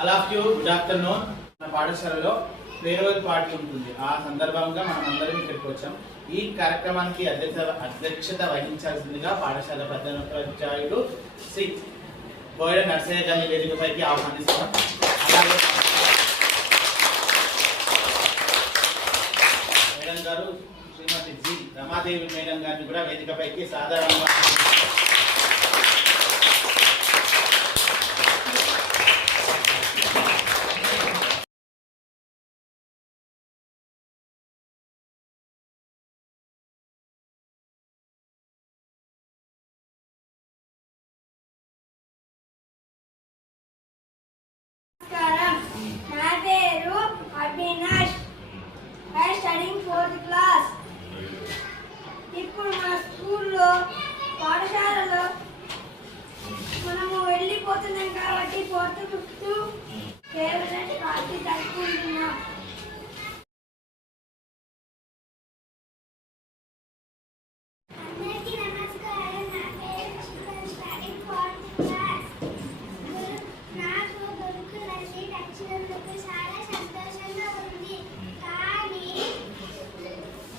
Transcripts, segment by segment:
All of you good afternoon. మన పాఠశాలలో farewell party ఉంటుంది. ఆ సందర్భంగా మనం అందరం ఇక్కడికి వచ్చాం. ఈ కార్యక్రమానికి అధ్యక్షత వహించాల్సిందిగా పాఠశాల ప్రధానోపాధ్యాయుడు శ్రీ కోయడ నర్సయ్య గారిని వేదికపైకి ఆహ్వానిస్తాం. అలాగే మేడం గారు శ్రీమతి జి రమాదేవి మేడం గారిని కూడా వేదికపైకి సాధారణంగా నా పేరు Avinash. I studying 4th class. ఇప్పుడు మన స్కూల్లో పాఠశాలలో మనము వెళ్ళిపోతున్నాం కాబట్టి 4th 5th ఫేర్వెల్ పార్టీ జరుపుకుంటున్నాం. చాలా సంతోషంగా ఉంది, కానీ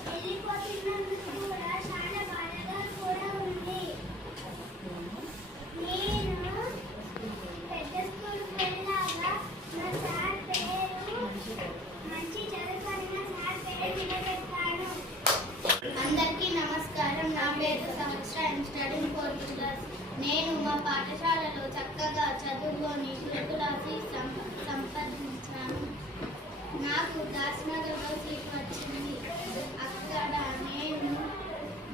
వెళ్ళిపోతున్నందుకు కూడా చాలా బాధగా కూడా ఉంది. నేను పెద్ద స్కూల్కి వెళ్ళాగా నా సార్ పేరు మంచి చదువుకున్న సార్ పేరు నిలబెట్టాను. అందరికీ నమస్కారం. నా పేరు సంవత్సరం. I'm studying 4th class. నేను మా పాఠశాలలో చక్కగా చదువుకొని గురుకులాసి సంపాదించాను. నాకు దాస్నగర్లో సీట్ వచ్చింది. అక్కడ నేను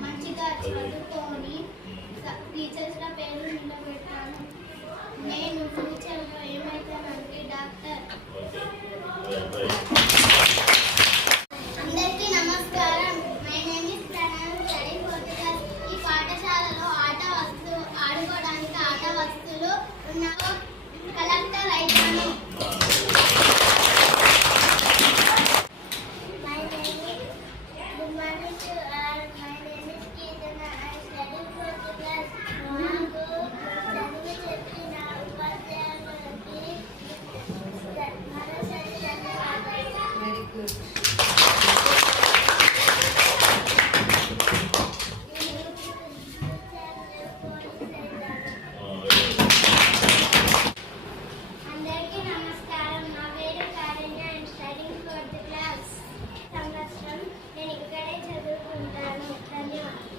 మంచిగా చదువుకొని టీచర్స్ల పేరు నిలబెట్టాను. నేను ఫ్యూచర్లో ఏమైతానంటే డాక్టర్. అందరికీ నమస్కారం. My name is Pranav, studying 4th class. ఈ పాఠశాలలో ఆడుకోవడానికి ఆట వస్తువులు ఉన్నాయో కలెక్టర్ అయితాను. అందరికీ నమస్కారం. నా పేరు కారుణ్య. I'm studying 4th class. సంవత్సరం. నేను ఇక్కడే చదువుకుంటాను. ధన్యవాదాలు.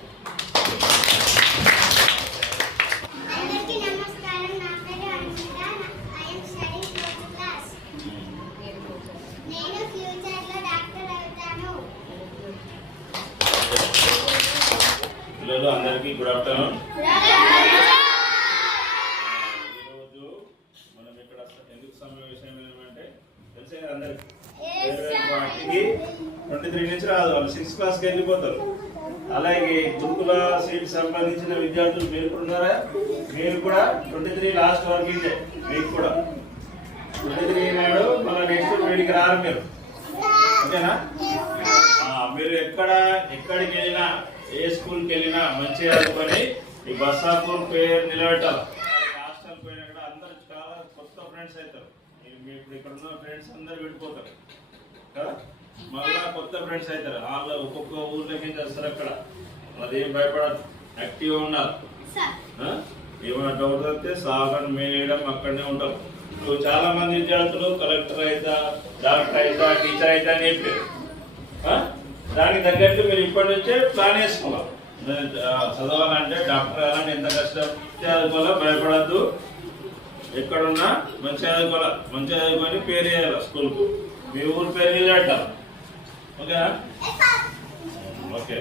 అందరికీ నమస్కారం. నా పేరు Anitha. I'm studying 4th class. నేను ఫ్యూచర్లో డాక్టర్ అవుతాను. పిల్లలు అందరికీ గుడ్ ఆఫ్టర్నూన్. సమావేశం ఏమంటే తెలిసే కదా అందరికి. వాటికి 23 నుంచి రాదు, వాళ్ళు 6th క్లాస్కి వెళ్ళిపోతారు. అలాగే గురుకుల సీట్ సంబంధించిన విద్యార్థులు మీరు కూడా ఉన్నారా? మీరు కూడా 23 లాస్ట్ వరకు ఇదే. మీకు కూడా 23 నాడు మళ్ళీ నెక్స్ట్ వీడికి రారు మీరు, ఓకేనా? మీరు ఎక్కడికి వెళ్ళినా, ఏ స్కూల్కి వెళ్ళినా మంచిగా చదువుకొని ఈ బస్సాపూర్ పేరు నిలబెట్టాలి. హాస్టల్ పోయినా కూడా అందరు చాలా కొత్త ఫ్రెండ్స్ అవుతారు. ఇప్పుడు ఇక్కడ ఉన్న ఫ్రెండ్స్ అందరు విడిపోతారు కదా, మళ్ళా కొత్త ఫ్రెండ్స్ అవుతారు. వాళ్ళు ఒక్కొక్క ఊర్లోకి వస్తారు. అక్కడ అదేం భయపడదు, యాక్టివ్గా ఉన్నారు. ఏమైనా డౌట్ వస్తే సాగన్ మేడం అక్కడనే ఉంటారు. ఇప్పుడు చాలా మంది విద్యార్థులు కలెక్టర్ అవుతా, డాక్టర్ అవుతా, టీచర్ అవుతా అని చెప్పారు. దానికి తగ్గట్టు మీరు ఇప్పటి నుంచే ప్లాన్ వేసుకోవాలి. చదవాలంటే డాక్టర్ అవ్వాలంటే ఎంత కష్టం, చదువుకోవాలో భయపడద్దు. ఎక్కడున్నా మంచిగా చదువుకోవాలి, మంచిగా చదువుకొని పేరు వేయాలి స్కూల్కు. మీ ఊరు పేరు నిలబెట్టాలి, ఓకేనా? ఓకే.